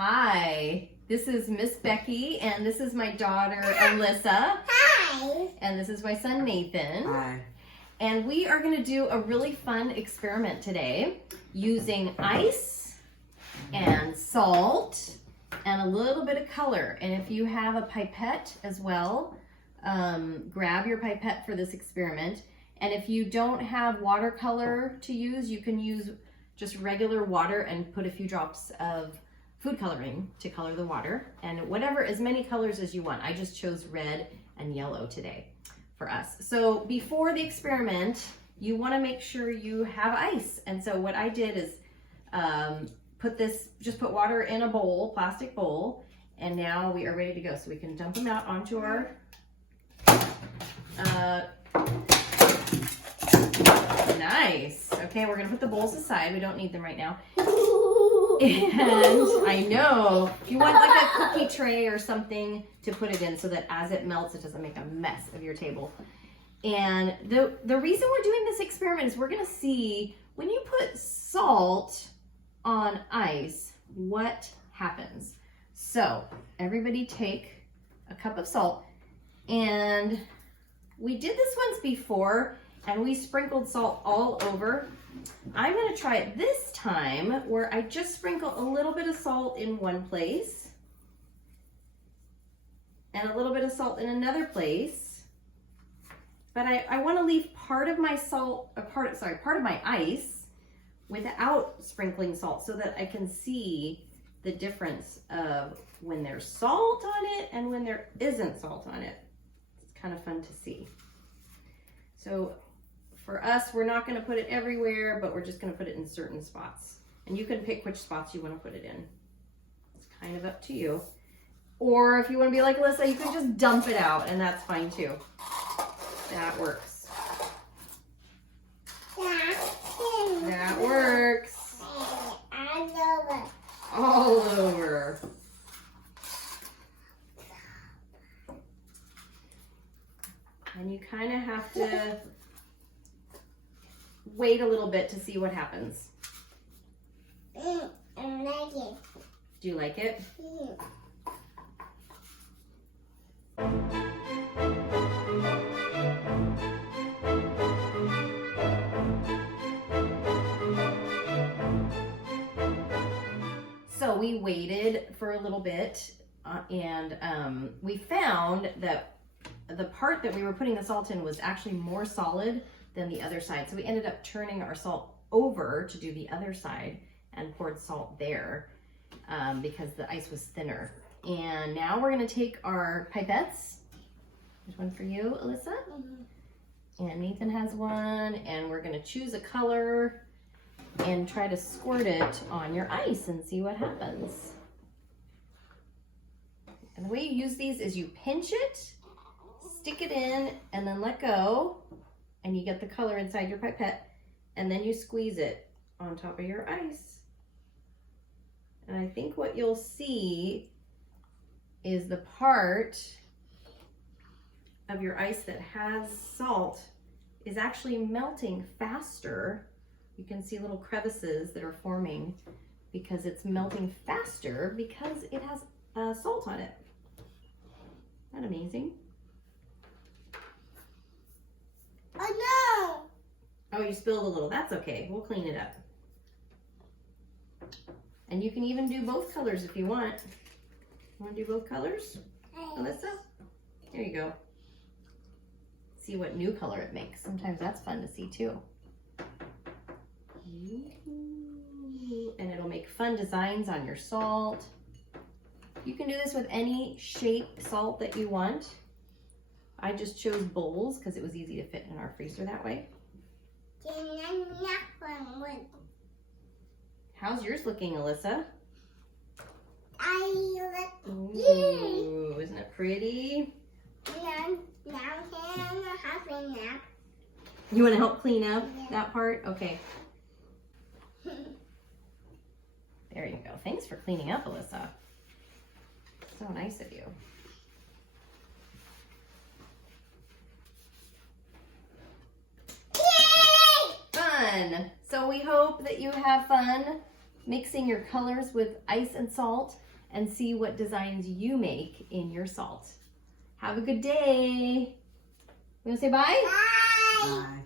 Hi, this is Miss Becky, and this is my daughter, Alyssa. Hi. And this is my son, Nathan. Hi. And we are going to do a really fun experiment today using ice and salt and a little bit of color. And if you have a pipette as well, grab your pipette for this experiment. And if you don't have watercolor to use, you can use just regular water and put a few drops of food coloring to color the water, and whatever, as many colors as you want. I just chose red and yellow today for us. So before the experiment, you want to make sure you have ice. And so what I did is put water in a bowl, plastic bowl, and now we are ready to go. So we can dump them out onto our nice. Okay, we're gonna put the bowls aside. We don't need them right now. And I know you want like a cookie tray or something to put it in so that as it melts, it doesn't make a mess of your table. And the reason we're doing this experiment is we're gonna see when you put salt on ice, what happens. So everybody take a cup of salt, and we did this once before and we sprinkled salt all over. I'm gonna try it this time where I just sprinkle a little bit of salt in one place and a little bit of salt in another place. But I wanna leave part of my part of my ice without sprinkling salt so that I can see the difference of when there's salt on it and when there isn't salt on it. It's kind of fun to see. So for us, we're not going to put it everywhere, but we're just going to put it in certain spots. And you can pick which spots you want to put it in. It's kind of up to you. Or if you want to be like Alyssa, you can just dump it out, and that's fine too. That works. That works. All over. And you kind of have to wait a little bit to see what happens. I like it. Do you like it? So we waited for a little bit and we found that the part that we were putting the salt in was actually more solid than the other side. So we ended up turning our salt over to do the other side and poured salt there because the ice was thinner. And now we're gonna take our pipettes. There's one for you, Alyssa. And Nathan has one, and we're gonna choose a color and try to squirt it on your ice and see what happens. And the way you use these is you pinch it, stick it in, and then let go, and you get the color inside your pipette, and then you squeeze it on top of your ice. And I think what you'll see is the part of your ice that has salt is actually melting faster. You can see little crevices that are forming because it's melting faster because it has salt on it. Isn't that amazing? Oh Oh, you spilled a little. That's okay. We'll clean it up. And you can even do both colors if you want. Want to do both colors, Alyssa? There you go. See what new color it makes. Sometimes that's fun to see too. And it'll make fun designs on your salt. You can do this with any shape salt that you want. I just chose bowls because it was easy to fit in our freezer that way. How's yours looking, Alyssa? Ooh, isn't it pretty? You want to help clean up that part? Okay. There you go. Thanks for cleaning up, Alyssa. So nice of you. Fun. So we hope that you have fun mixing your colors with ice and salt. and see what designs you make in your salt. Have a good day. You want to say bye? Bye. Bye.